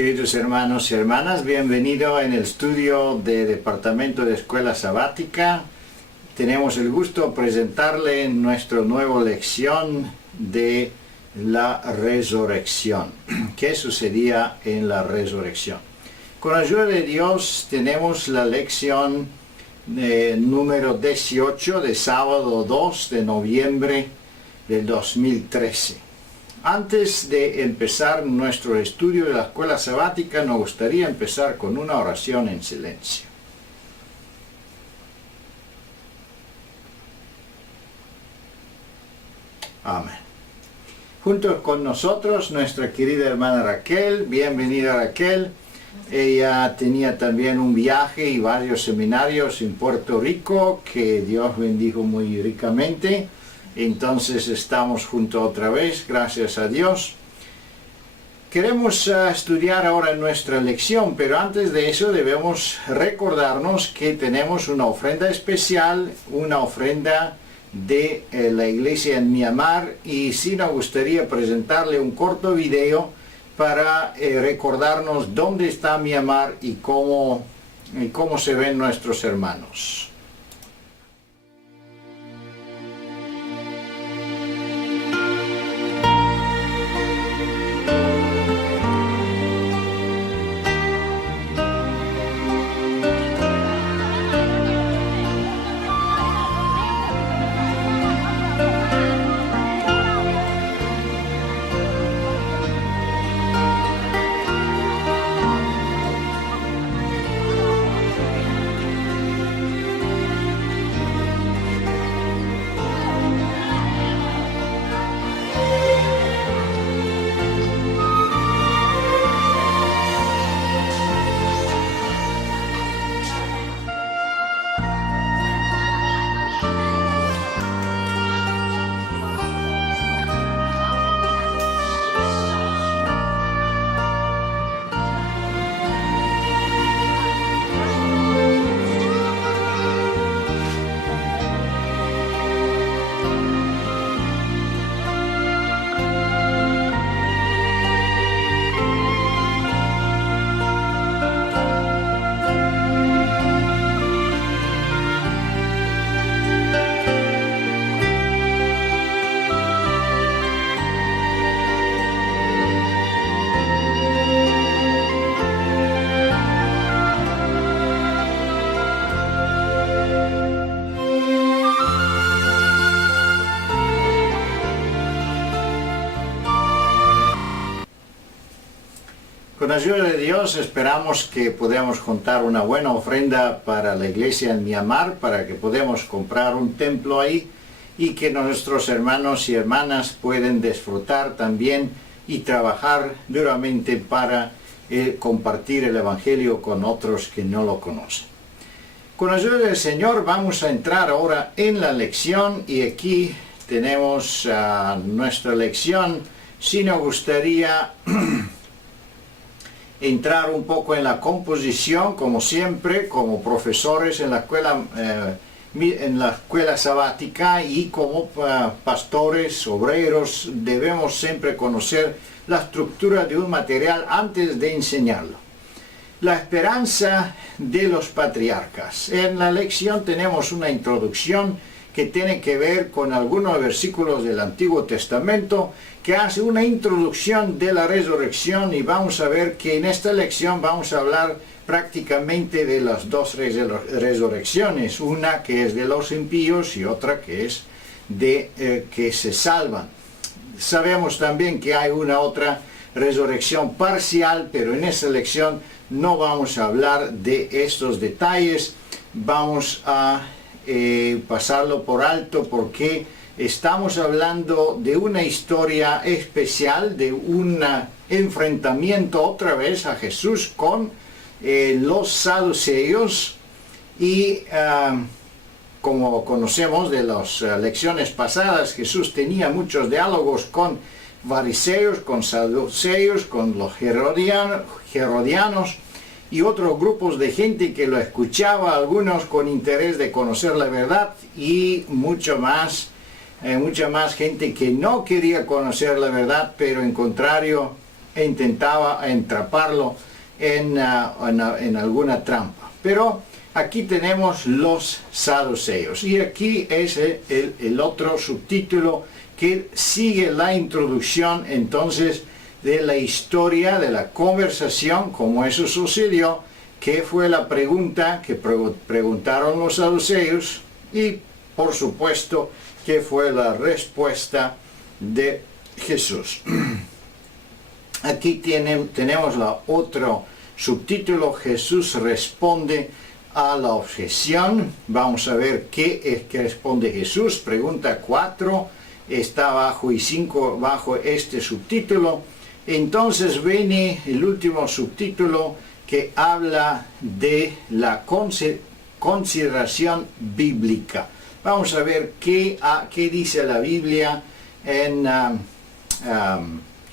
Queridos hermanos y hermanas, bienvenido en el estudio de Departamento de Escuela Sabática. Tenemos el gusto de presentarle nuestra nueva lección de la resurrección. ¿Qué sucedía en la resurrección? Con ayuda de Dios tenemos la lección número 18 de sábado 2 de noviembre del 2013. Antes de empezar nuestro estudio de la escuela sabática, nos gustaría empezar con una oración en silencio. Amén. Junto con nosotros, nuestra querida hermana Raquel. Bienvenida, Raquel. Ella tenía también un viaje y varios seminarios en Puerto Rico que Dios bendijo muy ricamente. Entonces estamos juntos otra vez, gracias a Dios. Queremos estudiar ahora nuestra lección, pero antes de eso debemos recordarnos que tenemos una ofrenda especial, una ofrenda de la iglesia en Myanmar, y sí nos gustaría presentarle un corto video para recordarnos dónde está Myanmar y cómo se ven nuestros hermanos. Con ayuda de Dios esperamos que podamos juntar una buena ofrenda para la iglesia en Myanmar, para que podamos comprar un templo ahí y que nuestros hermanos y hermanas puedan disfrutar también y trabajar duramente para compartir el Evangelio con otros que no lo conocen. Con ayuda del Señor vamos a entrar ahora en la lección, y aquí tenemos nuestra lección. Si nos gustaría entrar un poco en la composición, como siempre, como profesores en la escuela sabática y como pastores, obreros, debemos siempre conocer la estructura de un material antes de enseñarlo. La esperanza de los patriarcas. En la lección tenemos una introducción que tiene que ver con algunos versículos del Antiguo Testamento, que hace una introducción de la resurrección, y vamos a ver que en esta lección vamos a hablar prácticamente de las dos resurrecciones, una que es de los impíos y otra que es de que se salvan. Sabemos también que hay una otra resurrección parcial, pero en esta lección no vamos a hablar de estos detalles, vamos a pasarlo por alto porque estamos hablando de una historia especial, de un enfrentamiento otra vez a Jesús con los saduceos, y como conocemos de las lecciones pasadas, Jesús tenía muchos diálogos con fariseos, con saduceos, con los herodianos y otros grupos de gente que lo escuchaba, algunos con interés de conocer la verdad y mucha más gente que no quería conocer la verdad, pero en contrario e intentaba entraparlo en alguna trampa. Pero aquí tenemos los saduceos, y aquí es el otro subtítulo que sigue la introducción entonces de la historia, de la conversación, cómo eso sucedió, qué fue la pregunta que preguntaron los saduceos y por supuesto qué fue la respuesta de Jesús. Aquí tenemos otro subtítulo: Jesús responde a la objeción. Vamos a ver qué es que responde Jesús. Pregunta 4 está bajo y 5 bajo este subtítulo. Entonces viene el último subtítulo que habla de la consideración bíblica. Vamos a ver qué dice la Biblia en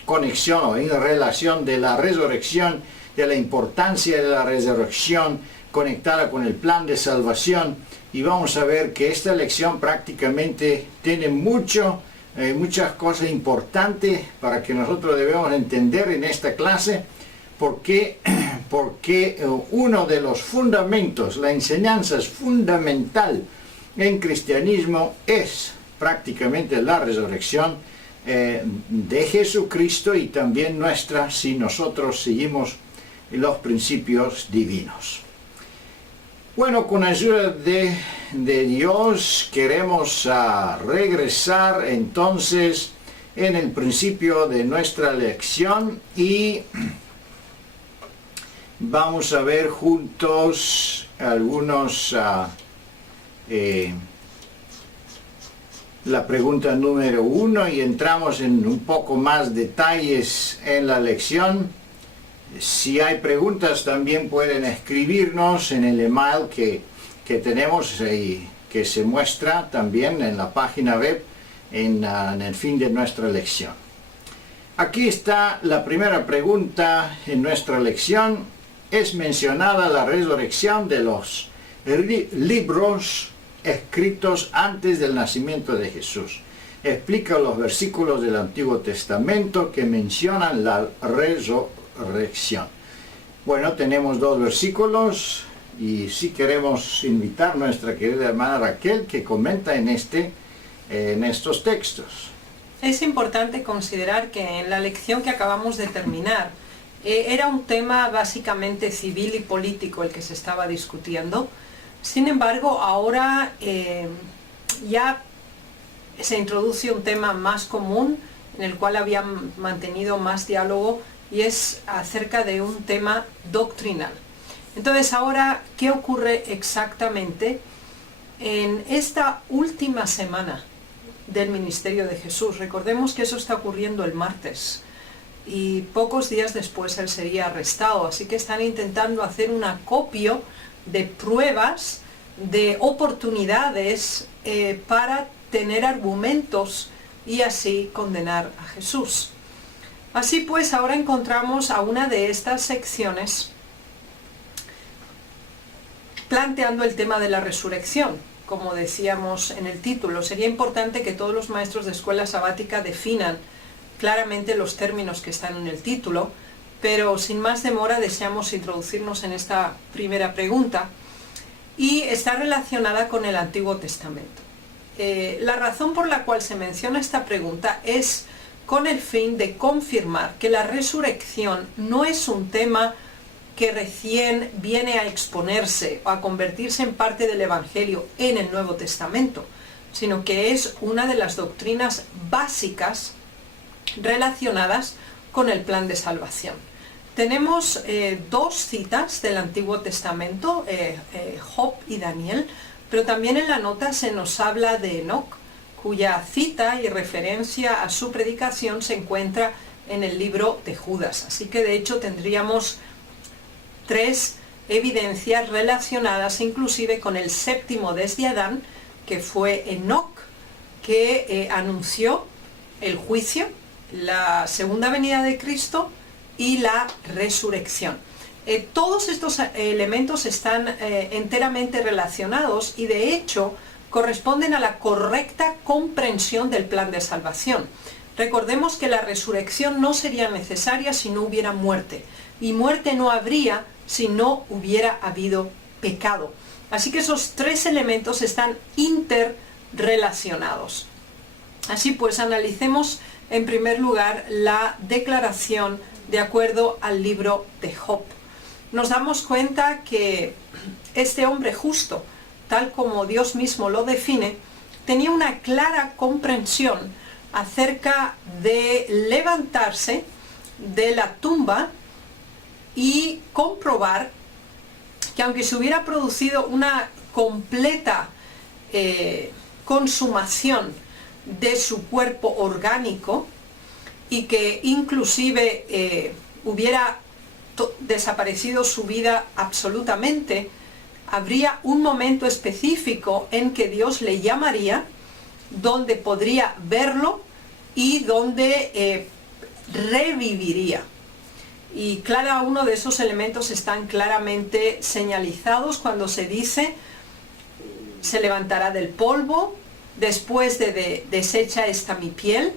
conexión o en relación de la resurrección, de la importancia de la resurrección conectada con el plan de salvación. Y vamos a ver que esta lección prácticamente tiene muchas cosas importantes para que nosotros debemos entender en esta clase, porque uno de los fundamentos, la enseñanza es fundamental en cristianismo, es prácticamente la resurrección de Jesucristo, y también nuestra, si nosotros seguimos los principios divinos. Bueno, con ayuda de Dios queremos regresar entonces en el principio de nuestra lección, y vamos a ver juntos algunos la pregunta número 1, y entramos en un poco más detalles en la lección. Si hay preguntas también pueden escribirnos en el email que tenemos y que se muestra también en la página web en el fin de nuestra lección. Aquí está la primera pregunta en nuestra lección. Es mencionada la resurrección de los libros escritos antes del nacimiento de Jesús. Explica los versículos del Antiguo Testamento que mencionan la resurrección. Bueno, tenemos dos versículos, y si queremos invitar a nuestra querida hermana Raquel que comenta en estos textos. Es importante considerar que en la lección que acabamos de terminar era un tema básicamente civil y político el que se estaba discutiendo. Sin embargo, ahora ya se introduce un tema más común en el cual había mantenido más diálogo, y es acerca de un tema doctrinal. Entonces ahora, ¿qué ocurre exactamente en esta última semana del ministerio de Jesús? Recordemos que eso está ocurriendo el martes, y pocos días después él sería arrestado, así que están intentando hacer un acopio de pruebas, de oportunidades para tener argumentos y así condenar a Jesús. Así pues, ahora encontramos a una de estas secciones planteando el tema de la resurrección. Como decíamos en el título, sería importante que todos los maestros de escuela sabática definan claramente los términos que están en el título, pero sin más demora deseamos introducirnos en esta primera pregunta, y está relacionada con el Antiguo Testamento. La razón por la cual se menciona esta pregunta es con el fin de confirmar que la resurrección no es un tema que recién viene a exponerse o a convertirse en parte del Evangelio en el Nuevo Testamento, sino que es una de las doctrinas básicas relacionadas con el plan de salvación. Tenemos dos citas del Antiguo Testamento, Job y Daniel, pero también en la nota se nos habla de Enoc, cuya cita y referencia a su predicación se encuentra en el libro de Judas. Así que de hecho tendríamos tres evidencias relacionadas inclusive con el séptimo desde Adán, que fue Enoc, que anunció el juicio, la segunda venida de Cristo y la resurrección. Todos estos elementos están enteramente relacionados y de hecho corresponden a la correcta comprensión del plan de salvación. Recordemos que la resurrección no sería necesaria si no hubiera muerte, y muerte no habría si no hubiera habido pecado. Así que esos tres elementos están interrelacionados. Así pues, analicemos en primer lugar la declaración de acuerdo al libro de Job. Nos damos cuenta que este hombre justo, tal como Dios mismo lo define, tenía una clara comprensión acerca de levantarse de la tumba y comprobar que aunque se hubiera producido una completa consumación de su cuerpo orgánico y que inclusive hubiera desaparecido su vida absolutamente, habría un momento específico en que Dios le llamaría, donde podría verlo y donde reviviría. Y cada uno de esos elementos están claramente señalizados cuando se dice: se levantará del polvo, después de deshecha está mi piel,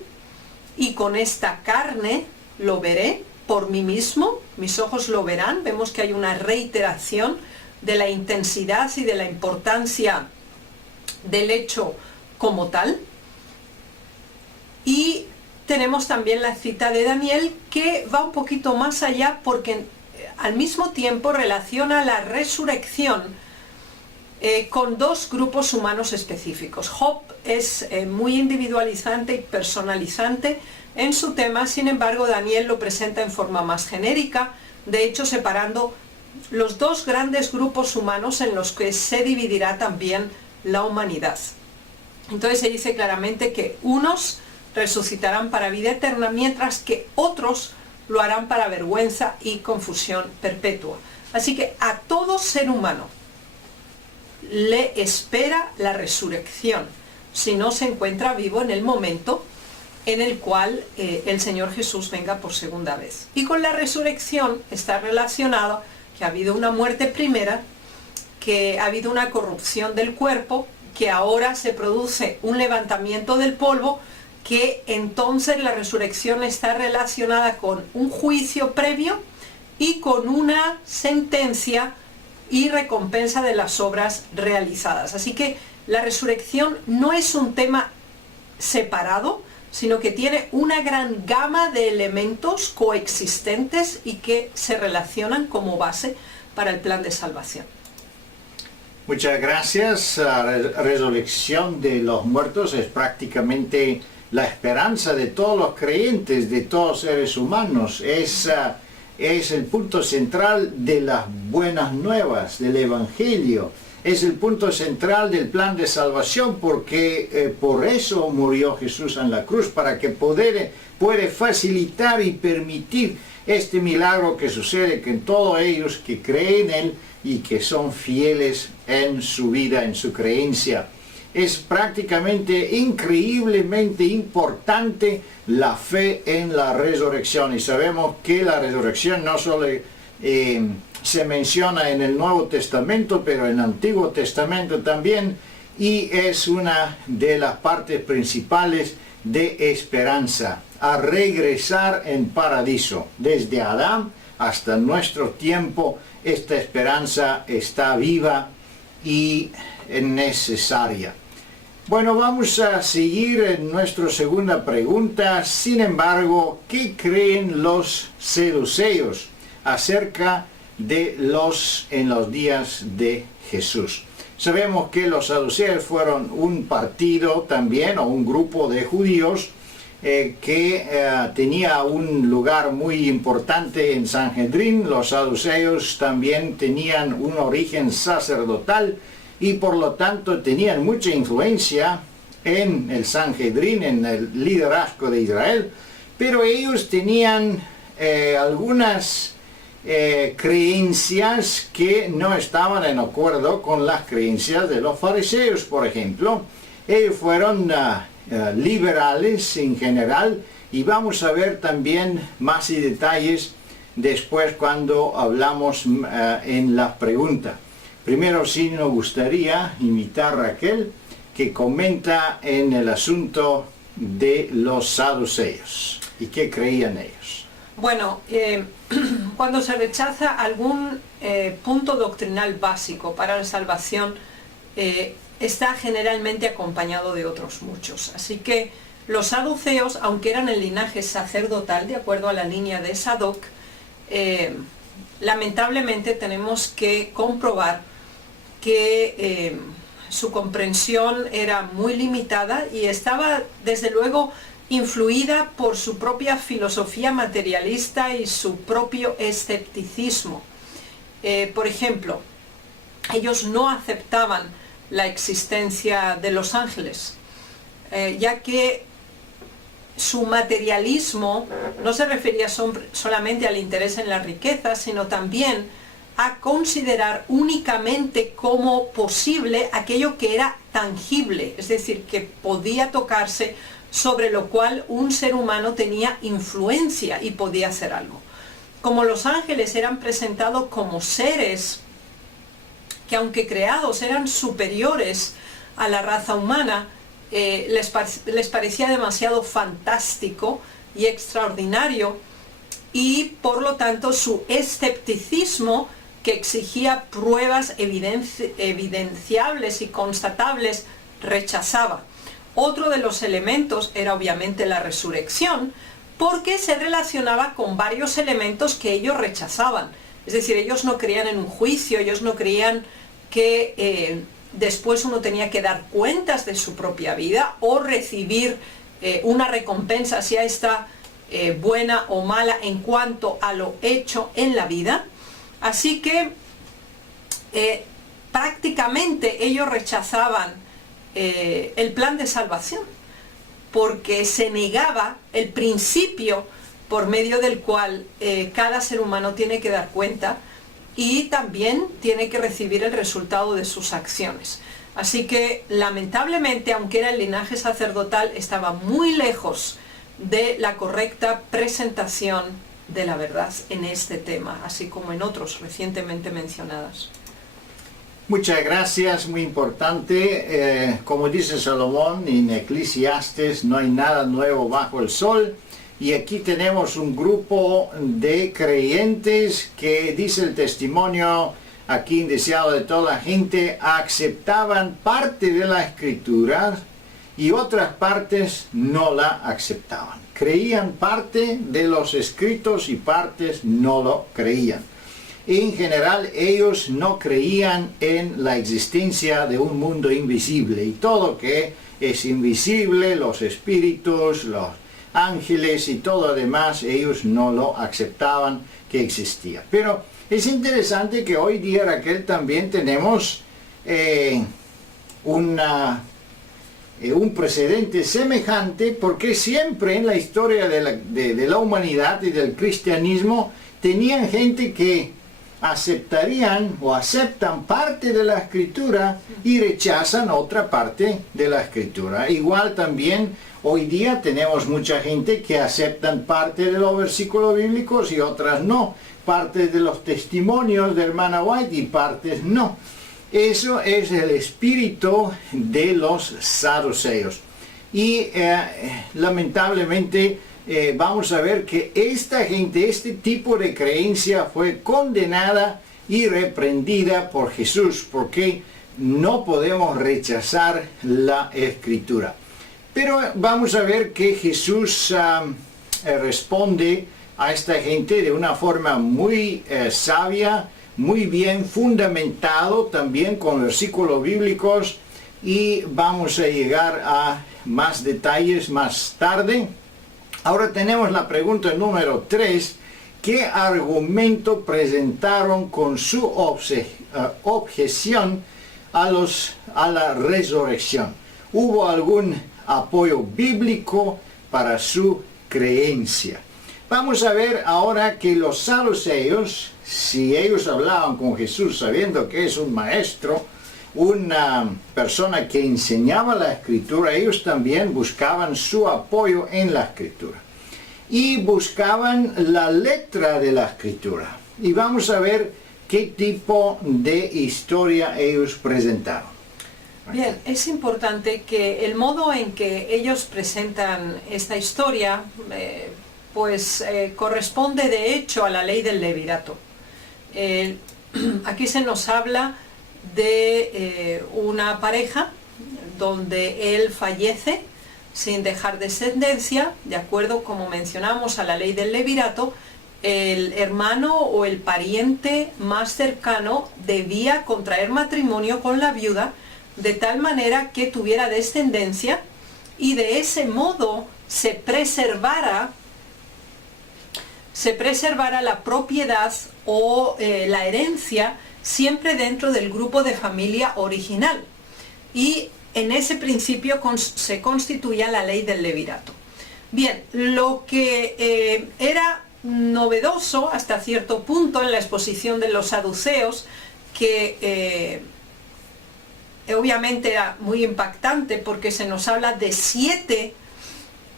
y con esta carne lo veré por mí mismo, mis ojos lo verán. Vemos que hay una reiteración de la intensidad y de la importancia del hecho como tal. Y tenemos también la cita de Daniel, que va un poquito más allá, porque al mismo tiempo relaciona la resurrección con dos grupos humanos específicos. Job es muy individualizante y personalizante en su tema, sin embargo Daniel lo presenta en forma más genérica, de hecho separando los dos grandes grupos humanos en los que se dividirá también la humanidad. Entonces se dice claramente que unos resucitarán para vida eterna, mientras que otros lo harán para vergüenza y confusión perpetua. Así que a todo ser humano le espera la resurrección, si no se encuentra vivo en el momento en el cual el Señor Jesús venga por segunda vez. Y con la resurrección está relacionado que ha habido una muerte primera, que ha habido una corrupción del cuerpo, que ahora se produce un levantamiento del polvo, que entonces la resurrección está relacionada con un juicio previo y con una sentencia y recompensa de las obras realizadas. Así que la resurrección no es un tema separado, sino que tiene una gran gama de elementos coexistentes y que se relacionan como base para el plan de salvación. Muchas gracias. La resurrección de los muertos es prácticamente la esperanza de todos los creyentes, de todos los seres humanos. Es el punto central de las buenas nuevas, del Evangelio. Es el punto central del plan de salvación, porque por eso murió Jesús en la cruz, para que puede facilitar y permitir este milagro que sucede con todos ellos que creen en Él y que son fieles en su vida, en su creencia. Es prácticamente increíblemente importante la fe en la resurrección, y sabemos que la resurrección no solo se menciona en el Nuevo Testamento, pero en el Antiguo Testamento también, y es una de las partes principales de esperanza, a regresar en paraíso. Desde Adán hasta nuestro tiempo, esta esperanza está viva y necesaria. Bueno, vamos a seguir en nuestra segunda pregunta. Sin embargo, ¿qué creen los saduceos acerca de en los días de Jesús? Sabemos que los saduceos fueron un partido también, o un grupo de judíos que tenía un lugar muy importante en Sanhedrin. Los saduceos también tenían un origen sacerdotal y por lo tanto tenían mucha influencia en el Sanhedrin, en el liderazgo de Israel, pero ellos tenían algunas creencias que no estaban en acuerdo con las creencias de los fariseos, por ejemplo. Ellos fueron liberales en general, y vamos a ver también más detalles después cuando hablamos en la pregunta. Primero sí nos gustaría invitar a Raquel, que comenta en el asunto de los saduceos y qué creían ellos? Bueno, cuando se rechaza algún punto doctrinal básico para la salvación, está generalmente acompañado de otros muchos. Así que los saduceos, aunque eran el linaje sacerdotal, de acuerdo a la línea de Sadoc, lamentablemente tenemos que comprobar que su comprensión era muy limitada y estaba desde luego influida por su propia filosofía materialista y su propio escepticismo. Por ejemplo, ellos no aceptaban la existencia de los ángeles, ya que su materialismo no se refería solamente al interés en la riqueza, sino también a considerar únicamente como posible aquello que era tangible, es decir, que podía tocarse, sobre lo cual un ser humano tenía influencia y podía hacer algo. Como los ángeles eran presentados como seres que, aunque creados, eran superiores a la raza humana, les parecía demasiado fantástico y extraordinario, y por lo tanto su escepticismo, que exigía pruebas evidenciables y constatables, rechazaba. Otro de los elementos era obviamente la resurrección, porque se relacionaba con varios elementos que ellos rechazaban. Es decir, ellos no creían en un juicio, ellos no creían que después uno tenía que dar cuentas de su propia vida o recibir una recompensa, sea esta buena o mala, en cuanto a lo hecho en la vida. Así que prácticamente ellos rechazaban el plan de salvación, porque se negaba el principio por medio del cual cada ser humano tiene que dar cuenta y también tiene que recibir el resultado de sus acciones. Así que lamentablemente, aunque era el linaje sacerdotal, estaba muy lejos de la correcta presentación de la verdad en este tema, así como en otros recientemente mencionados. Muchas gracias, muy importante. Como dice Salomón en Eclesiastes, no hay nada nuevo bajo el sol. Y aquí tenemos un grupo de creyentes que, dice el testimonio aquí indeseado de toda la gente, aceptaban parte de la Escritura y otras partes no la aceptaban. Creían parte de los escritos y partes no lo creían. En general, ellos no creían en la existencia de un mundo invisible, y todo que es invisible, los espíritus, los ángeles y todo lo demás, ellos no lo aceptaban que existía. Pero es interesante que hoy día, Raquel, también tenemos un precedente semejante, porque siempre en la historia de la humanidad y del cristianismo tenían gente que aceptarían o aceptan parte de la Escritura y rechazan otra parte de la Escritura. Igual también hoy día tenemos mucha gente que aceptan parte de los versículos bíblicos y otras no, parte de los testimonios de hermana White y partes no. Eso es el espíritu de los saduceos. Y lamentablemente vamos a ver que esta gente, este tipo de creencia fue condenada y reprendida por Jesús, porque no podemos rechazar la Escritura. Pero vamos a ver que Jesús responde a esta gente de una forma muy sabia, muy bien fundamentado, también con versículos bíblicos, y vamos a llegar a más detalles más tarde. Ahora tenemos la pregunta número 3. ¿Qué argumento presentaron con su objeción a la resurrección? ¿Hubo algún apoyo bíblico para su creencia? Vamos a ver ahora que los saduceos, si ellos hablaban con Jesús sabiendo que es un maestro, una persona que enseñaba la Escritura, ellos también buscaban su apoyo en la Escritura y buscaban la letra de la Escritura. Y vamos a ver qué tipo de historia ellos presentaron. Bien, es importante que el modo en que ellos presentan esta historia, corresponde de hecho a la ley del levirato. Aquí se nos habla de una pareja donde él fallece sin dejar descendencia, de acuerdo, como mencionamos, a la ley del levirato. El hermano o el pariente más cercano debía contraer matrimonio con la viuda de tal manera que tuviera descendencia y de ese modo se preservara la propiedad o la herencia siempre dentro del grupo de familia original. Y en ese principio se constituía la ley del levirato. Bien, lo que era novedoso hasta cierto punto en la exposición de los saduceos, que obviamente era muy impactante porque se nos habla de 7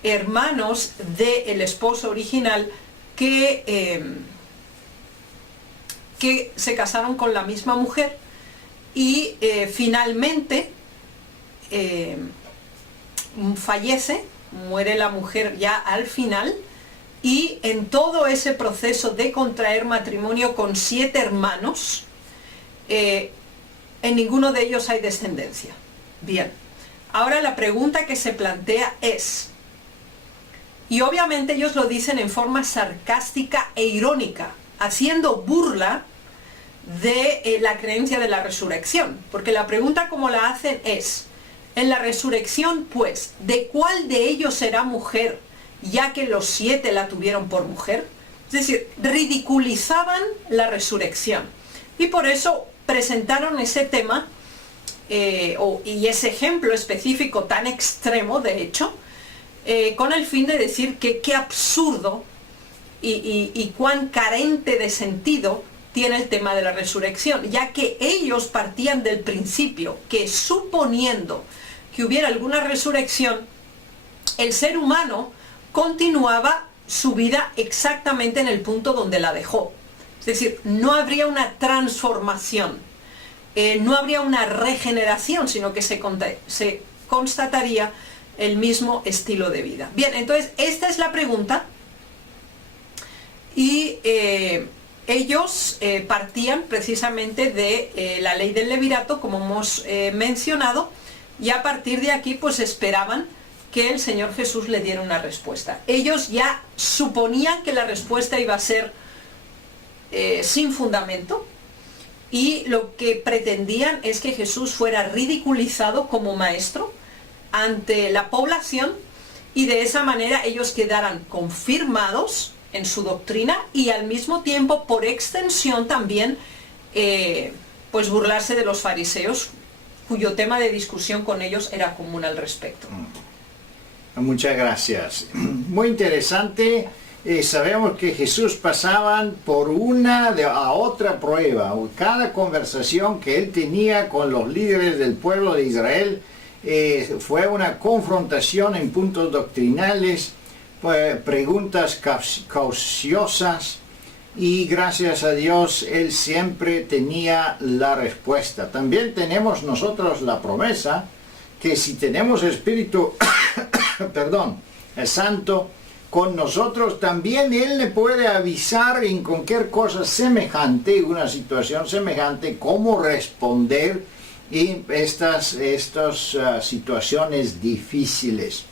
hermanos del esposo original que se casaron con la misma mujer y finalmente muere la mujer ya al final, y en todo ese proceso de contraer matrimonio con 7 hermanos, en ninguno de ellos hay descendencia. Bien, ahora la pregunta que se plantea es, y obviamente ellos lo dicen en forma sarcástica e irónica, haciendo burla de la creencia de la resurrección, porque la pregunta como la hacen es, en la resurrección pues, ¿de cuál de ellos será mujer, ya que los 7 la tuvieron por mujer? Es decir, ridiculizaban la resurrección, y por eso presentaron ese tema y ese ejemplo específico tan extremo, de hecho, con el fin de decir que qué absurdo y cuán carente de sentido tiene el tema de la resurrección, ya que ellos partían del principio que, suponiendo que hubiera alguna resurrección, el ser humano continuaba su vida exactamente en el punto donde la dejó. Es decir, no habría una transformación, no habría una regeneración, sino que se constataría el mismo estilo de vida. Bien, entonces esta es la pregunta, y ellos partían precisamente de la ley del levirato, como hemos mencionado, y a partir de aquí pues esperaban que el Señor Jesús le diera una respuesta. Ellos ya suponían que la respuesta iba a ser sin fundamento, y lo que pretendían es que Jesús fuera ridiculizado como maestro ante la población, y de esa manera ellos quedaran confirmados en su doctrina, y al mismo tiempo, por extensión también, pues burlarse de los fariseos, cuyo tema de discusión con ellos era común al respecto. Muchas gracias. Muy interesante. Sabemos que Jesús pasaban por una a otra prueba. Cada conversación que él tenía con los líderes del pueblo de Israel fue una confrontación en puntos doctrinales, preguntas cauciosas, y gracias a Dios él siempre tenía la respuesta. También tenemos nosotros la promesa que si tenemos Espíritu el Santo con nosotros, también él le puede avisar en cualquier cosa semejante, una situación semejante, cómo responder en estas situaciones difíciles.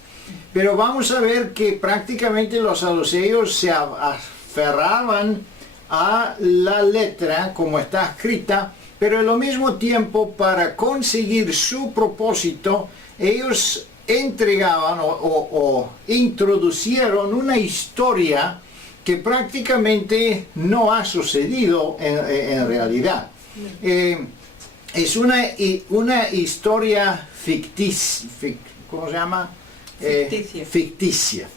Pero vamos a ver que prácticamente los saduceos se aferraban a la letra como está escrita, pero al mismo tiempo, para conseguir su propósito, ellos entregaban o introducieron una historia que prácticamente no ha sucedido en realidad. Es una historia ficticia, ¿cómo se llama? Ficticia.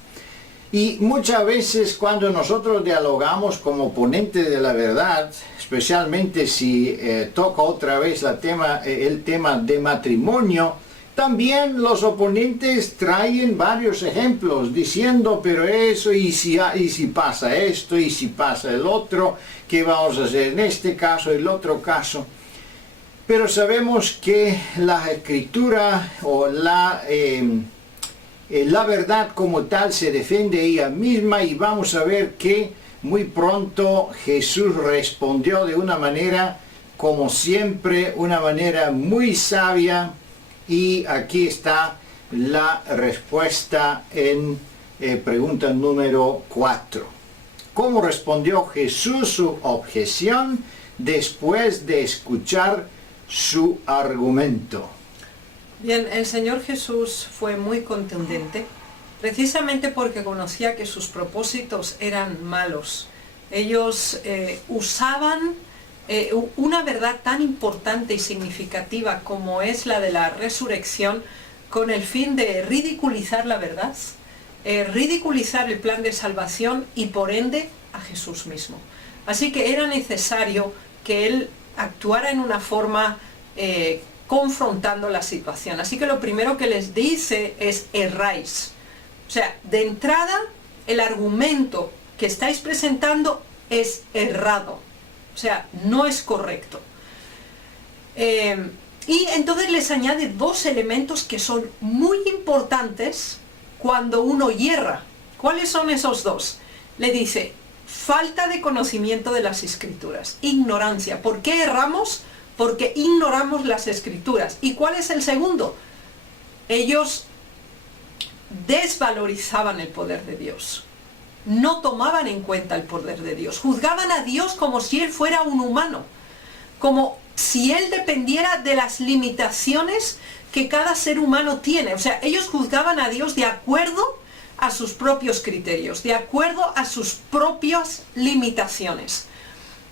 Y muchas veces cuando nosotros dialogamos como oponentes de la verdad, especialmente si toca otra vez el tema de matrimonio, también los oponentes traen varios ejemplos diciendo, pero eso, y si pasa esto, y si pasa el otro, ¿qué vamos a hacer en este caso, el otro caso? Pero sabemos que la escritura o la verdad como tal se defiende ella misma, y vamos a ver que muy pronto Jesús respondió de una manera, como siempre, una manera muy sabia, y aquí está la respuesta en pregunta número 4. ¿Cómo respondió Jesús su objeción después de escuchar su argumento? Bien, el Señor Jesús fue muy contundente, precisamente porque conocía que sus propósitos eran malos. Ellos usaban una verdad tan importante y significativa como es la de la resurrección con el fin de ridiculizar la verdad, ridiculizar el plan de salvación y por ende a Jesús mismo. Así que era necesario que Él actuara en una forma confrontando la situación. Así que lo primero que les dice es: erráis. O sea, de entrada, el argumento que estáis presentando es errado. O sea, no es correcto. Y entonces les añade dos elementos que son muy importantes cuando uno yerra. ¿Cuáles son esos dos? Le dice: falta de conocimiento de las Escrituras, ignorancia. ¿Por qué erramos? Porque ignoramos las Escrituras. ¿Y cuál es el segundo? Ellos desvalorizaban el poder de Dios. No tomaban en cuenta el poder de Dios. Juzgaban a Dios como si Él fuera un humano, como si Él dependiera de las limitaciones que cada ser humano tiene. O sea, ellos juzgaban a Dios de acuerdo a sus propios criterios, de acuerdo a sus propias limitaciones.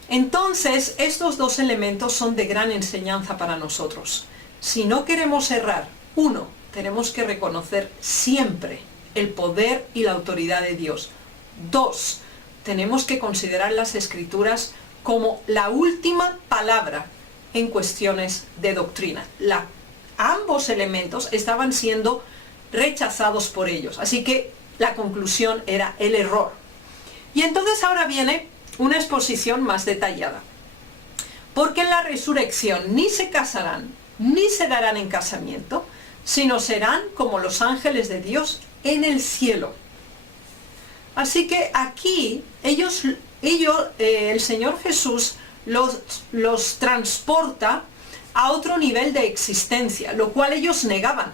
Entonces, estos dos elementos son de gran enseñanza para nosotros. Si no queremos errar, uno, tenemos que reconocer siempre el poder y la autoridad de Dios. Dos, tenemos que considerar las Escrituras como la última palabra en cuestiones de doctrina. Ambos elementos estaban siendo rechazados por ellos. Así que la conclusión era el error. Y entonces ahora viene una exposición más detallada. Porque en la resurrección ni se casarán, ni se darán en casamiento, sino serán como los ángeles de Dios en el cielo. Así que aquí el Señor Jesús los transporta a otro nivel de existencia, lo cual ellos negaban.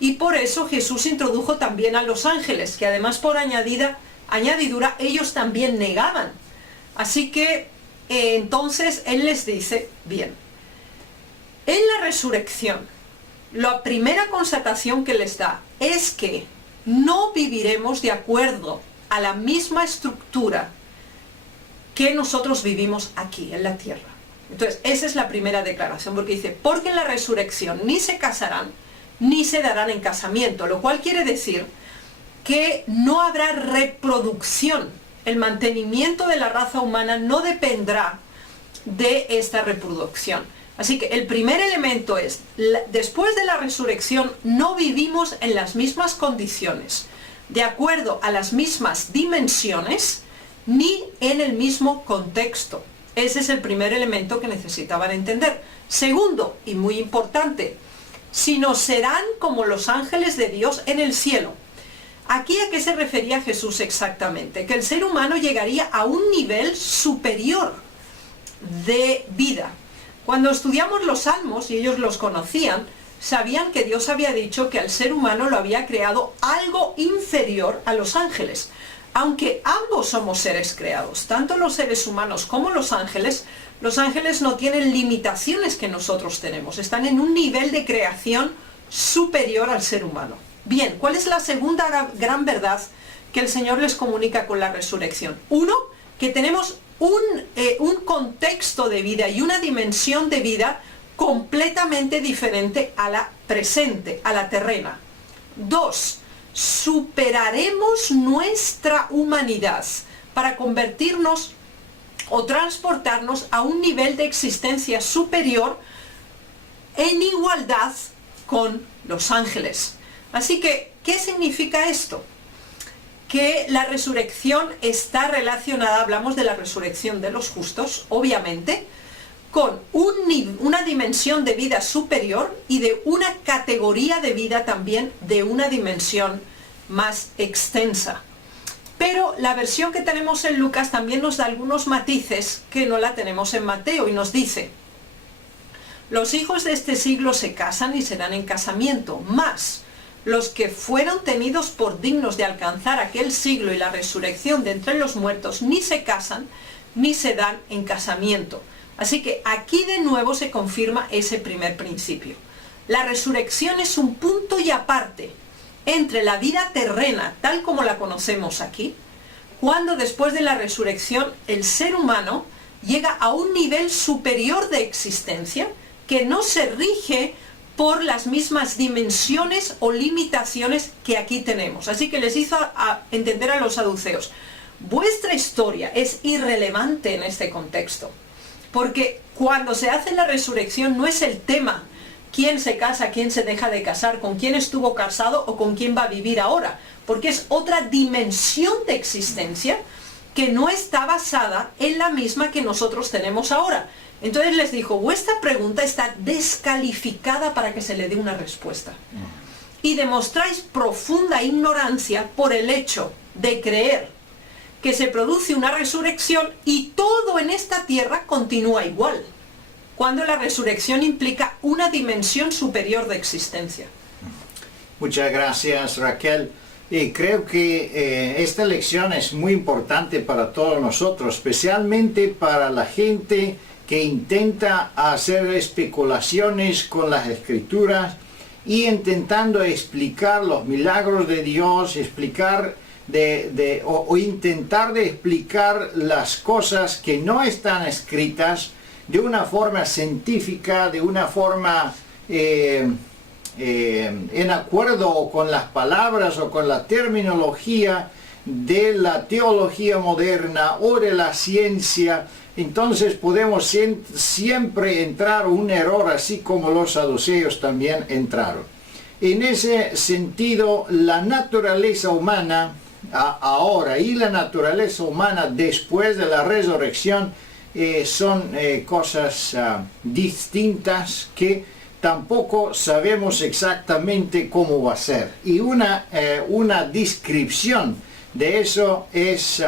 Y por eso Jesús introdujo también a los ángeles, que además por añadidura ellos también negaban. Así que entonces Él les dice: bien, en la resurrección, la primera constatación que les da es que no viviremos de acuerdo a la misma estructura que nosotros vivimos aquí en la tierra. Entonces, esa es la primera declaración, porque dice: porque en la resurrección ni se casarán, ni se darán en casamiento, lo cual quiere decir que no habrá reproducción. El mantenimiento de la raza humana no dependerá de esta reproducción. Así que el primer elemento es: después de la resurrección no vivimos en las mismas condiciones, de acuerdo a las mismas dimensiones, ni en el mismo contexto. Ese es el primer elemento que necesitaban entender. Segundo, y muy importante, sino serán como los ángeles de Dios en el cielo. ¿Aquí a qué se refería Jesús exactamente? Que el ser humano llegaría a un nivel superior de vida. Cuando estudiamos los Salmos, y ellos los conocían, sabían que Dios había dicho que al ser humano lo había creado algo inferior a los ángeles. Aunque ambos somos seres creados, tanto los seres humanos como los ángeles no tienen limitaciones que nosotros tenemos. Están en un nivel de creación superior al ser humano. Bien, ¿cuál es la segunda gran verdad que el Señor les comunica con la resurrección? Uno, que tenemos un contexto de vida y una dimensión de vida completamente diferente a la presente, a la terrena. Dos, superaremos nuestra humanidad para convertirnos o transportarnos a un nivel de existencia superior en igualdad con los ángeles. Así que, ¿qué significa esto? Que la resurrección está relacionada, hablamos de la resurrección de los justos, obviamente, con una dimensión de vida superior y de una categoría de vida también de una dimensión más extensa. Pero la versión que tenemos en Lucas también nos da algunos matices que no la tenemos en Mateo y nos dice: los hijos de este siglo se casan y se dan en casamiento, mas los que fueron tenidos por dignos de alcanzar aquel siglo y la resurrección de entre los muertos ni se casan ni se dan en casamiento. Así que aquí de nuevo se confirma ese primer principio. La resurrección es un punto y aparte entre la vida terrena, tal como la conocemos aquí, cuando después de la resurrección el ser humano llega a un nivel superior de existencia que no se rige por las mismas dimensiones o limitaciones que aquí tenemos. Así que les hizo entender a los saduceos: vuestra historia es irrelevante en este contexto, porque cuando se hace la resurrección no es el tema quién se casa, quién se deja de casar, con quién estuvo casado o con quién va a vivir ahora, porque es otra dimensión de existencia que no está basada en la misma que nosotros tenemos ahora. Entonces les dijo: vuestra pregunta está descalificada para que se le dé una respuesta. Y demostráis profunda ignorancia por el hecho de creer que se produce una resurrección y todo en esta tierra continúa igual, cuando la resurrección implica una dimensión superior de existencia. Muchas gracias, Raquel. Y creo que esta lección es muy importante para todos nosotros, especialmente para la gente que intenta hacer especulaciones con las Escrituras y intentando explicar los milagros de Dios, explicar o intentar de explicar las cosas que no están escritas de una forma científica, de una forma en acuerdo con las palabras o con la terminología de la teología moderna o de la ciencia. Entonces podemos siempre entrar un error, así como los saduceos también entraron. En ese sentido, la naturaleza humana ahora y la naturaleza humana después de la resurrección son cosas distintas que tampoco sabemos exactamente cómo va a ser. Y una descripción de eso es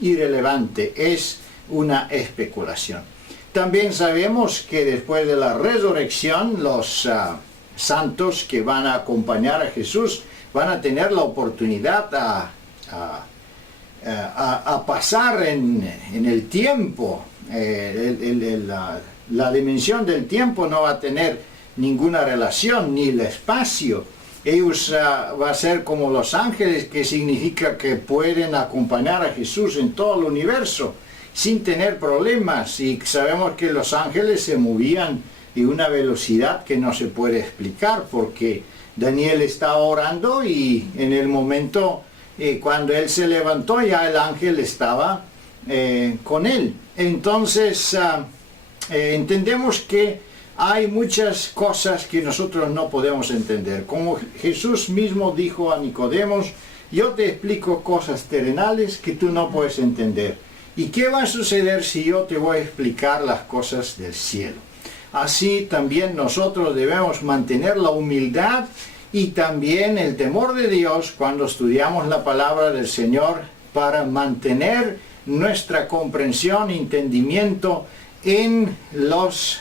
irrelevante, es una especulación. También sabemos que después de la resurrección los santos que van a acompañar a Jesús van a tener la oportunidad a pasar en el tiempo. La dimensión del tiempo no va a tener ninguna relación, ni el espacio. Ellos va a ser como los ángeles, que significa que pueden acompañar a Jesús en todo el universo sin tener problemas. Y sabemos que los ángeles se movían en una velocidad que no se puede explicar, porque Daniel estaba orando y en el momento cuando él se levantó, ya el ángel estaba con él. Entonces entendemos que hay muchas cosas que nosotros no podemos entender. Como Jesús mismo dijo a Nicodemos: yo te explico cosas terrenales que tú no puedes entender. ¿Y qué va a suceder si yo te voy a explicar las cosas del cielo? Así también nosotros debemos mantener la humildad y también el temor de Dios cuando estudiamos la palabra del Señor, para mantener nuestra comprensión e entendimiento en los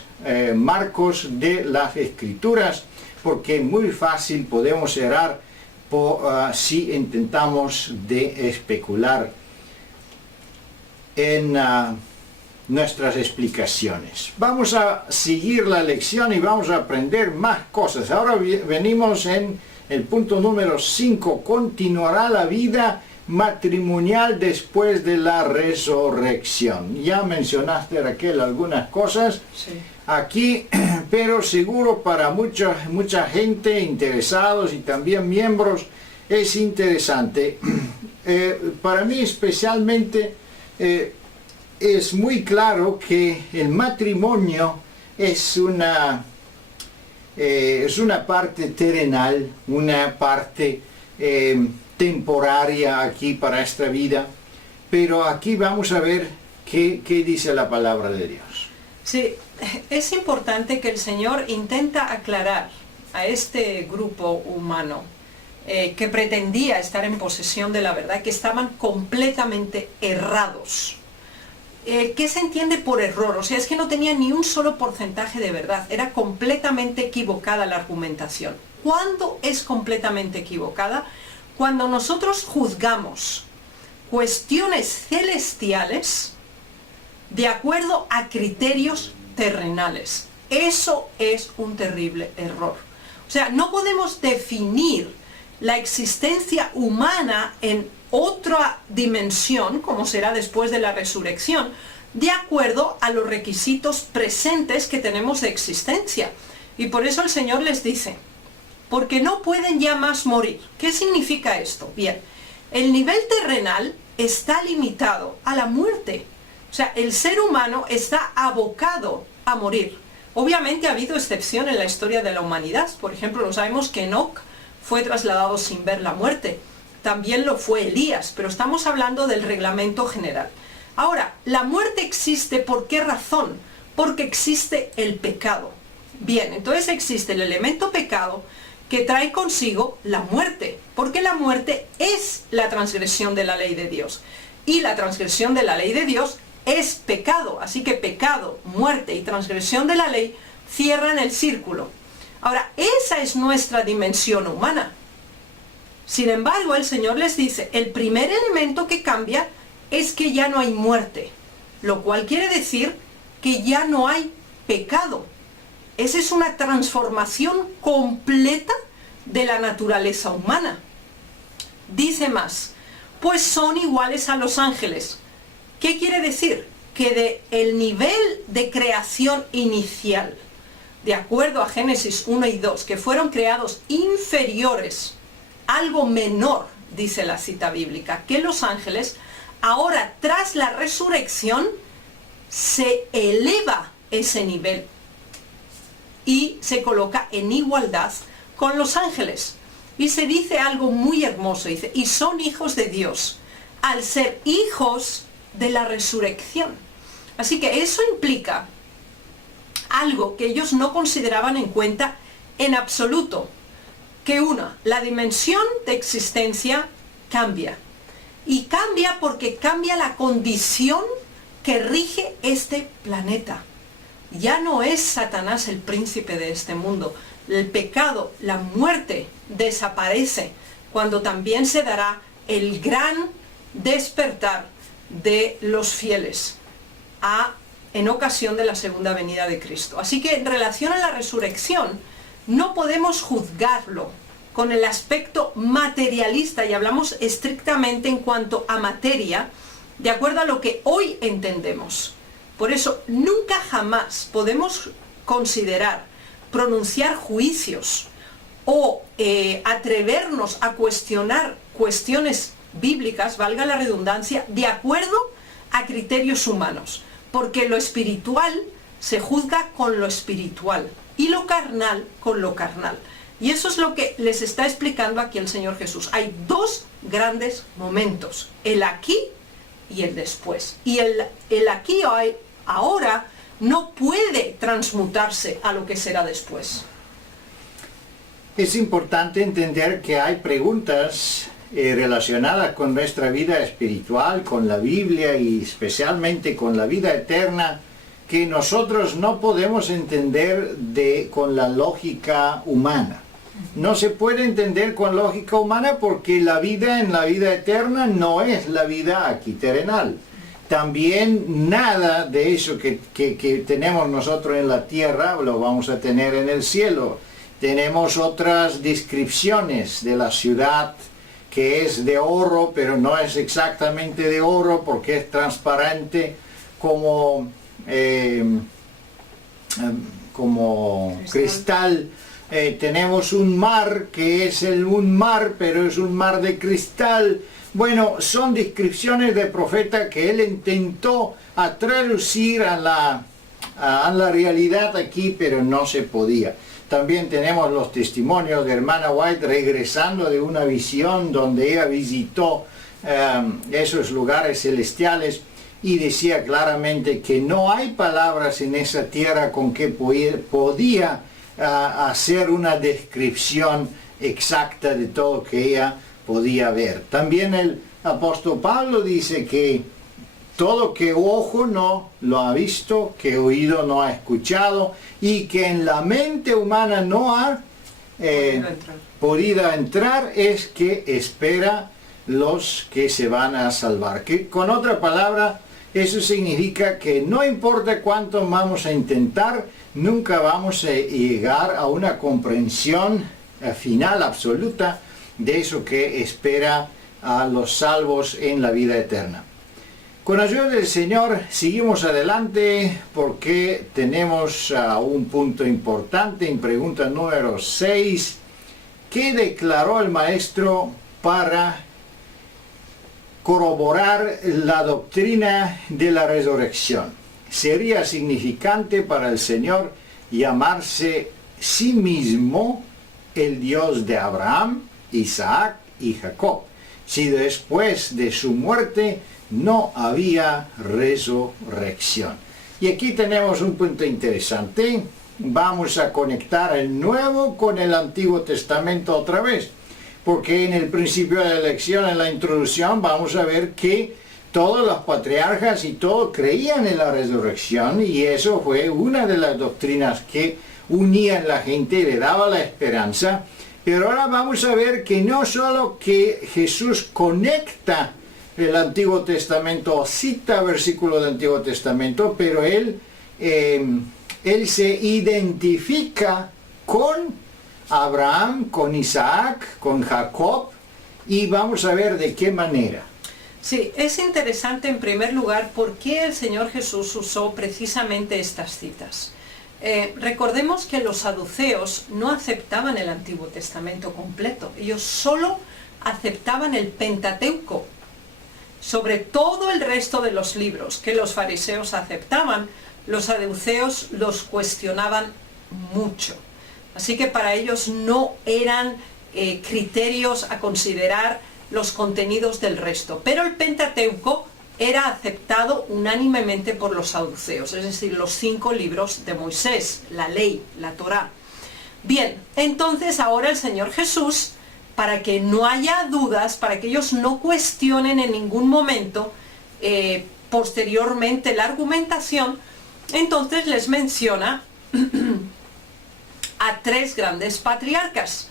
marcos de las Escrituras, porque muy fácil podemos errar si intentamos de especular en nuestras explicaciones. Vamos a seguir la lección y vamos a aprender más cosas. Ahora venimos en el punto número 5. Continuará la vida matrimonial después de la resurrección. Ya mencionaste, Raquel, algunas cosas aquí, pero seguro para mucha gente interesados y también miembros es interesante. Para mí especialmente es muy claro que el matrimonio es una parte terrenal, una parte temporaria aquí para esta vida, pero aquí vamos a ver qué dice la palabra de Dios. Sí, es importante que el Señor intenta aclarar a este grupo humano que pretendía estar en posesión de la verdad, que estaban completamente errados. ¿Qué se entiende por error? O sea, es que no tenía ni un solo porcentaje de verdad, era completamente equivocada la argumentación. ¿Cuándo es completamente equivocada? Cuando nosotros juzgamos cuestiones celestiales de acuerdo a criterios terrenales. Eso es un terrible error. O sea, no podemos definir la existencia humana en otra dimensión, como será después de la resurrección, de acuerdo a los requisitos presentes que tenemos de existencia. Y por eso el Señor les dice, porque no pueden ya más morir. ¿Qué significa esto? Bien, el nivel terrenal está limitado a la muerte. O sea, el ser humano está abocado a morir. Obviamente ha habido excepción en la historia de la humanidad. Por ejemplo, sabemos que Enoc fue trasladado sin ver la muerte. También lo fue Elías, pero estamos hablando del reglamento general. Ahora, la muerte existe, ¿por qué razón? Porque existe el pecado. Bien, entonces existe el elemento pecado que trae consigo la muerte, porque la muerte es la transgresión de la ley de Dios. Y la transgresión de la ley de Dios es pecado, así que pecado, muerte y transgresión de la ley cierran el círculo. Ahora, esa es nuestra dimensión humana. Sin embargo, el Señor les dice, el primer elemento que cambia es que ya no hay muerte, lo cual quiere decir que ya no hay pecado. Esa es una transformación completa de la naturaleza humana. Dice más, pues son iguales a los ángeles. ¿Qué quiere decir? Que el nivel de creación inicial, de acuerdo a Génesis 1 y 2, que fueron creados inferiores, algo menor, dice la cita bíblica, que los ángeles, ahora tras la resurrección, se eleva ese nivel y se coloca en igualdad con los ángeles. Y se dice algo muy hermoso, dice, y son hijos de Dios, al ser hijos de la resurrección. Así que eso implica algo que ellos no consideraban en cuenta en absoluto, que la dimensión de existencia cambia. Y cambia porque cambia la condición que rige este planeta. Ya no es Satanás el príncipe de este mundo. El pecado, la muerte desaparece cuando también se dará el gran despertar de los fieles en ocasión de la segunda venida de Cristo. Así que en relación a la resurrección no podemos juzgarlo con el aspecto materialista, y hablamos estrictamente en cuanto a materia, de acuerdo a lo que hoy entendemos. Por eso nunca jamás podemos considerar, pronunciar juicios o atrevernos a cuestionar cuestiones bíblicas, valga la redundancia, de acuerdo a criterios humanos, porque lo espiritual se juzga con lo espiritual y lo carnal con lo carnal. Y eso es lo que les está explicando aquí el Señor Jesús. Hay dos grandes momentos, el aquí y el después. Y el aquí o ahora no puede transmutarse a lo que será después. Es importante entender que hay preguntas relacionadas con nuestra vida espiritual, con la Biblia y especialmente con la vida eterna, que nosotros no podemos entender con la lógica humana. No se puede entender con lógica humana porque la vida en la vida eterna no es la vida aquí terrenal. También nada de eso que tenemos nosotros en la tierra lo vamos a tener en el cielo. Tenemos otras descripciones de la ciudad que es de oro, pero no es exactamente de oro porque es transparente como cristal. Tenemos un mar que es un mar, pero es un mar de cristal. Bueno, son descripciones del profeta que él intentó traducir a la realidad aquí, pero no se podía. También tenemos los testimonios de hermana White regresando de una visión donde ella visitó esos lugares celestiales. y decía claramente que no hay palabras en esa tierra con que podía hacer una descripción exacta de todo que ella podía ver. También el apóstol Pablo dice que todo que ojo no lo ha visto, que oído no ha escuchado y que en la mente humana no ha podido entrar, es que espera los que se van a salvar. Que con otra palabra, eso significa que no importa cuánto vamos a intentar, nunca vamos a llegar a una comprensión final absoluta de eso que espera a los salvos en la vida eterna. Con ayuda del Señor seguimos adelante porque tenemos un punto importante en pregunta número 6. ¿Qué declaró el maestro para corroborar la doctrina de la resurrección? ¿Sería significante para el Señor llamarse sí mismo el Dios de Abraham, Isaac y Jacob, si después de su muerte no había resurrección? Y aquí tenemos un punto interesante. Vamos a conectar el Nuevo con el Antiguo Testamento otra vez, porque en el principio de la lección, en la introducción, vamos a ver que todos los patriarcas y todos creían en la resurrección, y eso fue una de las doctrinas que unían la gente y le daba la esperanza. Pero ahora vamos a ver que no solo que Jesús conecta el Antiguo Testamento, o cita versículos del Antiguo Testamento, pero él se identifica con Abraham, con Isaac, con Jacob, y vamos a ver de qué manera. Sí, es interesante en primer lugar por qué el Señor Jesús usó precisamente estas citas. Recordemos que los saduceos no aceptaban el Antiguo Testamento completo, ellos solo aceptaban el Pentateuco. Sobre todo el resto de los libros que los fariseos aceptaban, los saduceos los cuestionaban mucho. Así que para ellos no eran criterios a considerar los contenidos del resto. Pero el Pentateuco era aceptado unánimemente por los saduceos, es decir, los 5 libros de Moisés, la ley, la Torá. Bien, entonces ahora el Señor Jesús, para que no haya dudas, para que ellos no cuestionen en ningún momento posteriormente la argumentación, entonces les menciona a 3 grandes patriarcas.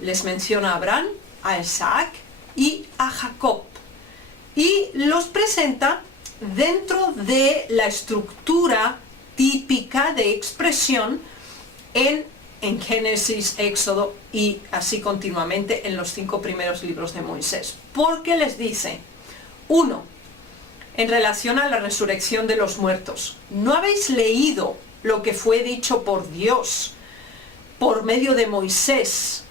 Les menciona a Abraham, a Isaac y a Jacob. Y los presenta dentro de la estructura típica de expresión en Génesis, Éxodo y así continuamente en los 5 primeros libros de Moisés. Porque les dice, 1, en relación a la resurrección de los muertos, ¿no habéis leído lo que fue dicho por Dios por medio de Moisés?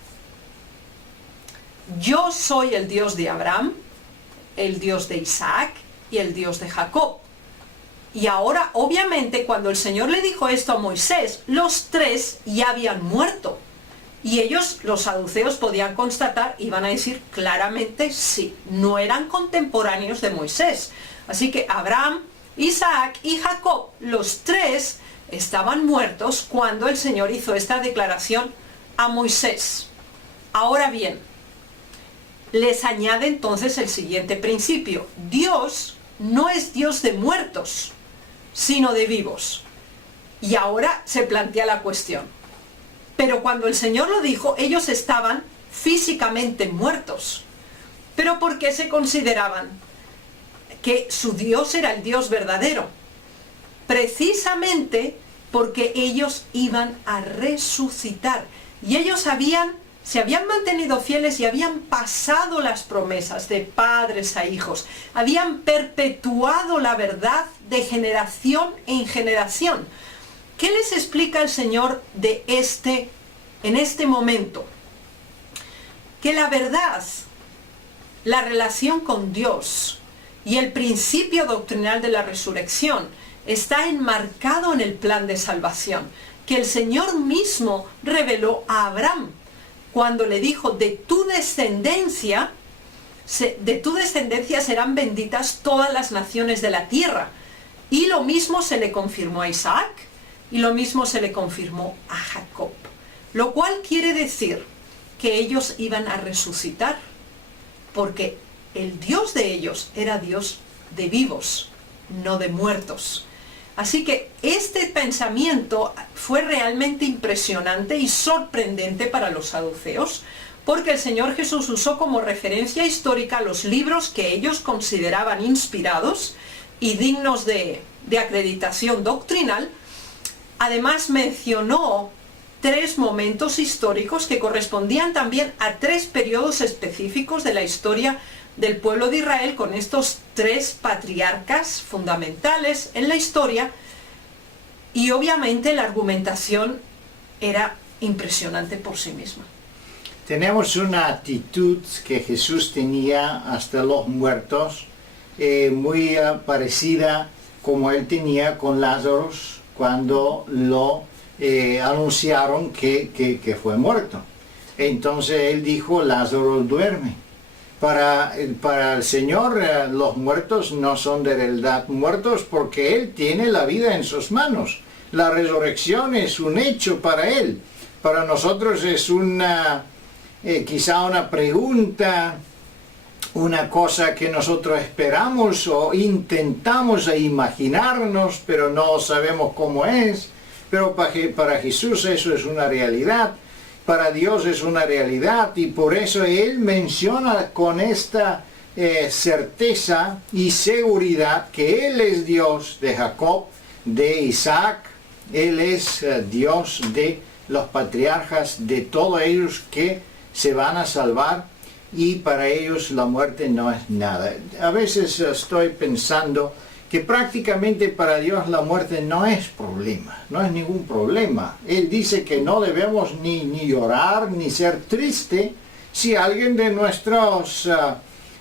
Yo soy el Dios de Abraham, el Dios de Isaac y el Dios de Jacob. Y ahora, obviamente, cuando el Señor le dijo esto a Moisés, los 3 ya habían muerto. Y ellos, los saduceos, podían constatar, iban a decir claramente sí, no eran contemporáneos de Moisés. Así que Abraham, Isaac y Jacob, los 3 estaban muertos cuando el Señor hizo esta declaración a Moisés. Ahora bien, les añade entonces el siguiente principio. Dios no es Dios de muertos, sino de vivos. Y ahora se plantea la cuestión. Pero cuando el Señor lo dijo, ellos estaban físicamente muertos. ¿Pero por qué se consideraban que su Dios era el Dios verdadero? Precisamente porque ellos iban a resucitar. Y ellos se habían mantenido fieles y habían pasado las promesas de padres a hijos. Habían perpetuado la verdad de generación en generación. ¿Qué les explica el Señor en este momento? Que la verdad, la relación con Dios y el principio doctrinal de la resurrección está enmarcado en el plan de salvación que el Señor mismo reveló a Abraham cuando le dijo, de tu descendencia de tu descendencia serán benditas todas las naciones de la tierra. Y lo mismo se le confirmó a Isaac y lo mismo se le confirmó a Jacob. Lo cual quiere decir que ellos iban a resucitar, porque el Dios de ellos era Dios de vivos, no de muertos. Así que este pensamiento fue realmente impresionante y sorprendente para los saduceos, porque el Señor Jesús usó como referencia histórica los libros que ellos consideraban inspirados y dignos de acreditación doctrinal. Además mencionó 3 momentos históricos que correspondían también a 3 periodos específicos de la historia del pueblo de Israel, con estos 3 patriarcas fundamentales en la historia, y obviamente la argumentación era impresionante por sí misma. Tenemos una actitud que Jesús tenía hasta los muertos, muy parecida como él tenía con Lázaro cuando lo anunciaron que fue muerto. Entonces él dijo, Lázaro duerme. Para el Señor los muertos no son de verdad muertos, porque Él tiene la vida en sus manos. La resurrección es un hecho para Él. Para nosotros es quizá una pregunta, una cosa que nosotros esperamos o intentamos imaginarnos, pero no sabemos cómo es. Pero para Jesús eso es una realidad. Para Dios es una realidad, y por eso Él menciona con esta certeza y seguridad que Él es Dios de Jacob, de Isaac, Él es Dios de los patriarcas, de todos ellos que se van a salvar, y para ellos la muerte no es nada. A veces estoy pensando que prácticamente para Dios la muerte no es problema, no es ningún problema. Él dice que no debemos ni llorar, ni ser triste si alguien de nuestros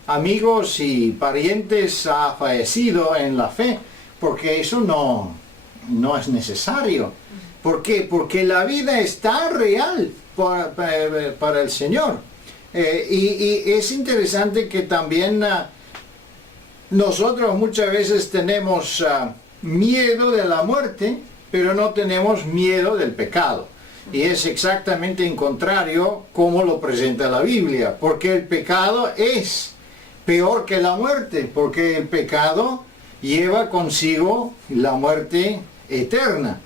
amigos y parientes ha fallecido en la fe, porque eso no es necesario. ¿Por qué? Porque la vida está real para el Señor. Y es interesante que también nosotros muchas veces tenemos miedo de la muerte, pero no tenemos miedo del pecado. Y es exactamente en contrario como lo presenta la Biblia, porque el pecado es peor que la muerte, porque el pecado lleva consigo la muerte eterna.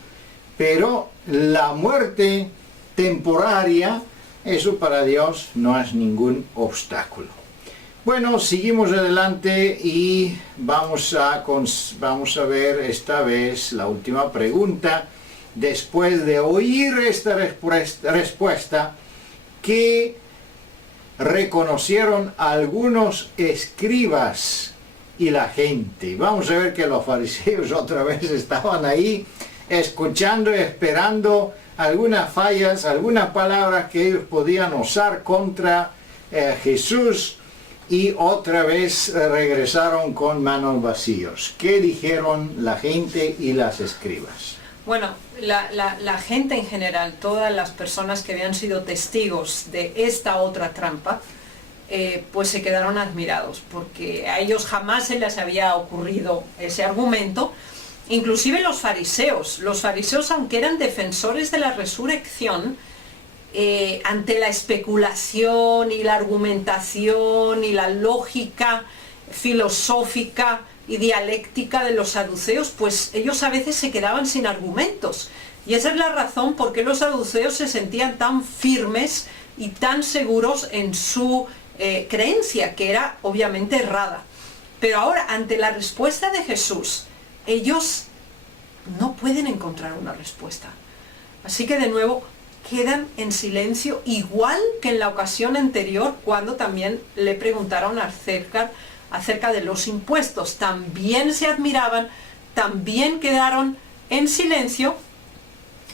Pero la muerte temporaria, eso para Dios no es ningún obstáculo. Bueno, seguimos adelante y vamos a ver esta vez la última pregunta. Después de oír esta respuesta, que reconocieron algunos escribas y la gente. Vamos a ver que los fariseos otra vez estaban ahí escuchando y esperando algunas fallas, algunas palabras que ellos podían usar contra Jesús, y otra vez regresaron con manos vacíos. ¿Qué dijeron la gente y las escribas? Bueno, la gente en general, todas las personas que habían sido testigos de esta otra trampa, pues se quedaron admirados, porque a ellos jamás se les había ocurrido ese argumento. Inclusive los fariseos, aunque eran defensores de la resurrección, ante la especulación y la argumentación y la lógica filosófica y dialéctica de los saduceos, pues ellos a veces se quedaban sin argumentos. Y esa es la razón por qué los saduceos se sentían tan firmes y tan seguros en su creencia, que era obviamente errada. Pero ahora, ante la respuesta de Jesús, ellos no pueden encontrar una respuesta. Así que de nuevo quedan en silencio, igual que en la ocasión anterior, cuando también le preguntaron acerca de los impuestos. También se admiraban, también quedaron en silencio.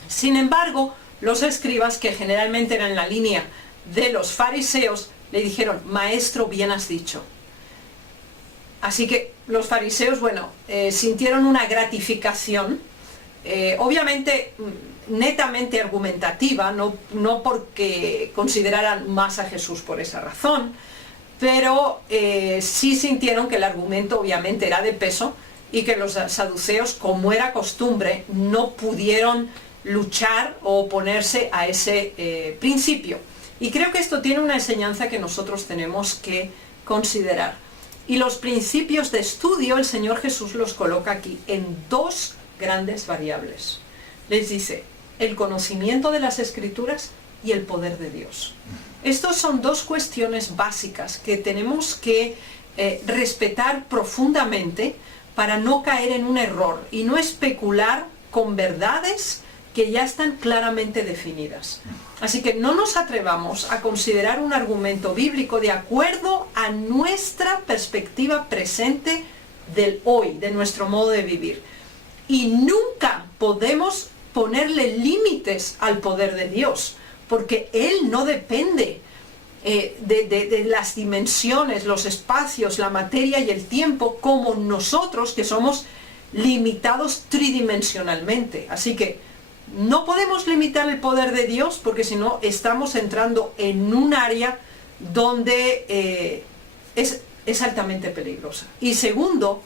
Sin embargo, los escribas, que generalmente eran la línea de los fariseos, le dijeron: maestro, bien has dicho. Así que los fariseos, sintieron una gratificación, obviamente netamente argumentativa, no porque consideraran más a Jesús por esa razón, pero sí sintieron que el argumento obviamente era de peso y que los saduceos, como era costumbre, no pudieron luchar o oponerse a ese principio. Y creo que esto tiene una enseñanza que nosotros tenemos que considerar. Y los principios de estudio el Señor Jesús los coloca aquí en dos grandes variables. Les dice, el conocimiento de las Escrituras y el poder de Dios. Estas son dos cuestiones básicas que tenemos que respetar profundamente para no caer en un error y no especular con verdades que ya están claramente definidas. Así que no nos atrevamos a considerar un argumento bíblico de acuerdo a nuestra perspectiva presente del hoy, de nuestro modo de vivir. Y nunca podemos ponerle límites al poder de Dios, porque Él no depende de las dimensiones, los espacios, la materia y el tiempo, como nosotros, que somos limitados tridimensionalmente. Así que no podemos limitar el poder de Dios, porque si no estamos entrando en un área donde es altamente peligrosa. Y segundo,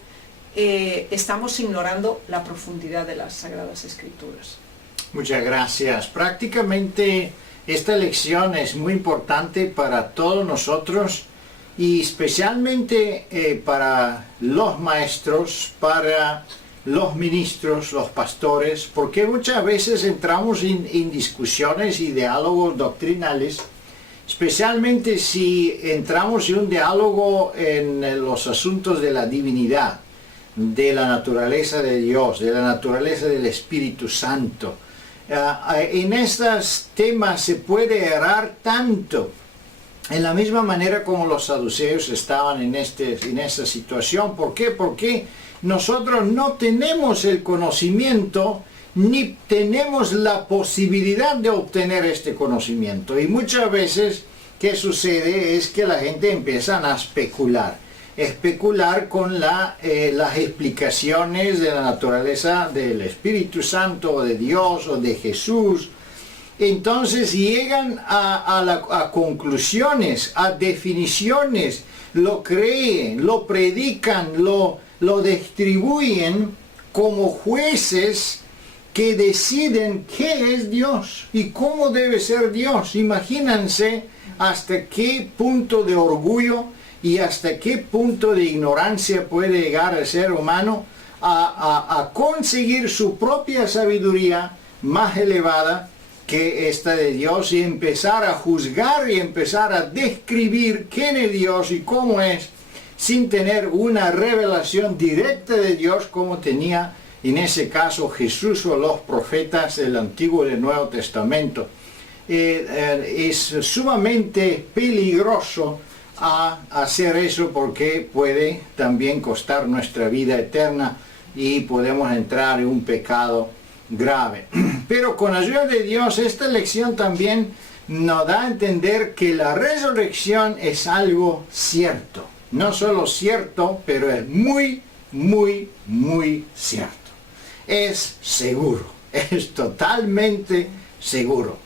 estamos ignorando la profundidad de las Sagradas Escrituras. Muchas gracias. Prácticamente esta lección es muy importante para todos nosotros y especialmente para los maestros, para los ministros, los pastores, porque muchas veces entramos en discusiones y diálogos doctrinales, especialmente si entramos en un diálogo en los asuntos de la divinidad, de la naturaleza de Dios, de la naturaleza del Espíritu Santo. En estos temas se puede errar tanto, en la misma manera como los saduceos estaban en esa situación. ¿Por qué? Porque nosotros no tenemos el conocimiento ni tenemos la posibilidad de obtener este conocimiento. Y muchas veces, ¿qué sucede? Es que la gente empieza a especular con las explicaciones de la naturaleza del Espíritu Santo, o de Dios, o de Jesús. Entonces llegan a conclusiones, a definiciones, lo creen, lo predican, lo distribuyen como jueces que deciden qué es Dios y cómo debe ser Dios. Imagínense hasta qué punto de orgullo y hasta qué punto de ignorancia puede llegar el ser humano a conseguir su propia sabiduría más elevada que esta de Dios y empezar a juzgar y empezar a describir quién es Dios y cómo es, sin tener una revelación directa de Dios como tenía en ese caso Jesús o los profetas del Antiguo y del Nuevo Testamento. Es sumamente peligroso a hacer eso porque puede también costar nuestra vida eterna y podemos entrar en un pecado grave. Pero con la ayuda de Dios esta lección también nos da a entender que la resurrección es algo cierto. No solo cierto, pero es muy, muy, muy cierto. Es seguro, es totalmente seguro.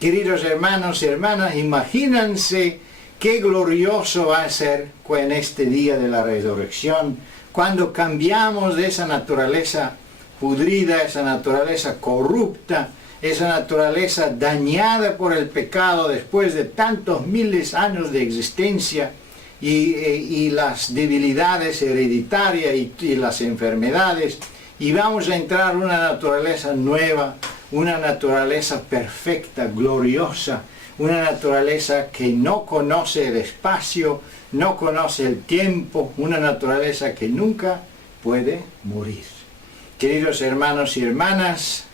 Queridos hermanos y hermanas, imagínense qué glorioso va a ser en este día de la resurrección, cuando cambiamos de esa naturaleza pudrida, esa naturaleza corrupta, esa naturaleza dañada por el pecado después de tantos miles de años de existencia y las debilidades hereditarias y las enfermedades, y vamos a entrar en una naturaleza nueva, una naturaleza perfecta, gloriosa, una naturaleza que no conoce el espacio, no conoce el tiempo, una naturaleza que nunca puede morir. Queridos hermanos y hermanas,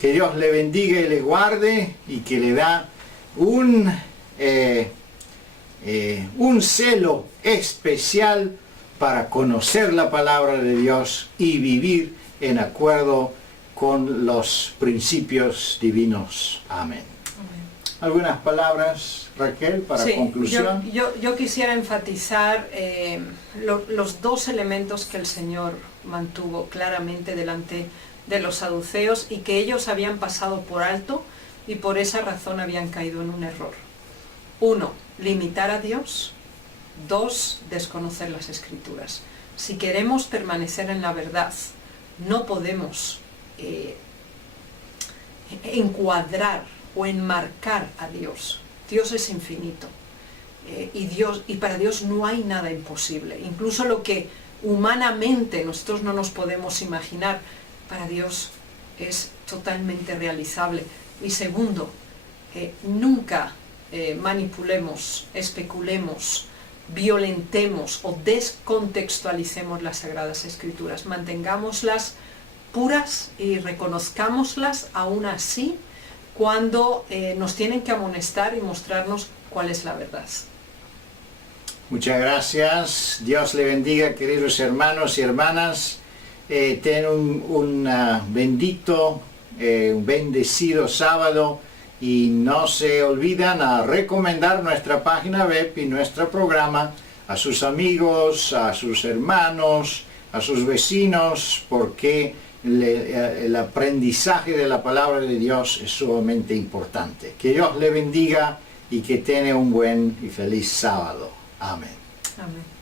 que Dios le bendiga y le guarde y que le da un celo especial para conocer la palabra de Dios y vivir en acuerdo con los principios divinos. Amén. ¿Algunas palabras, Raquel, para conclusión? Yo quisiera enfatizar los dos elementos que el Señor mantuvo claramente delante de los saduceos y que ellos habían pasado por alto y por esa razón habían caído en un error. 1. Limitar a Dios. 2, desconocer las Escrituras. Si queremos permanecer en la verdad, no podemos encuadrar o enmarcar a Dios. Dios es infinito. Y para Dios no hay nada imposible. Incluso lo que humanamente nosotros no nos podemos imaginar, para Dios es totalmente realizable. Y segundo, nunca manipulemos, especulemos, violentemos o descontextualicemos las Sagradas Escrituras. Mantengámoslas puras y reconozcámoslas aún así cuando nos tienen que amonestar y mostrarnos cuál es la verdad. Muchas gracias. Dios le bendiga, queridos hermanos y hermanas. Ten un bendito, un bendecido sábado y no se olvidan a recomendar nuestra página web y nuestro programa a sus amigos, a sus hermanos, a sus vecinos, porque el aprendizaje de la palabra de Dios es sumamente importante. Que Dios le bendiga y que tenga un buen y feliz sábado. Amén. Amén.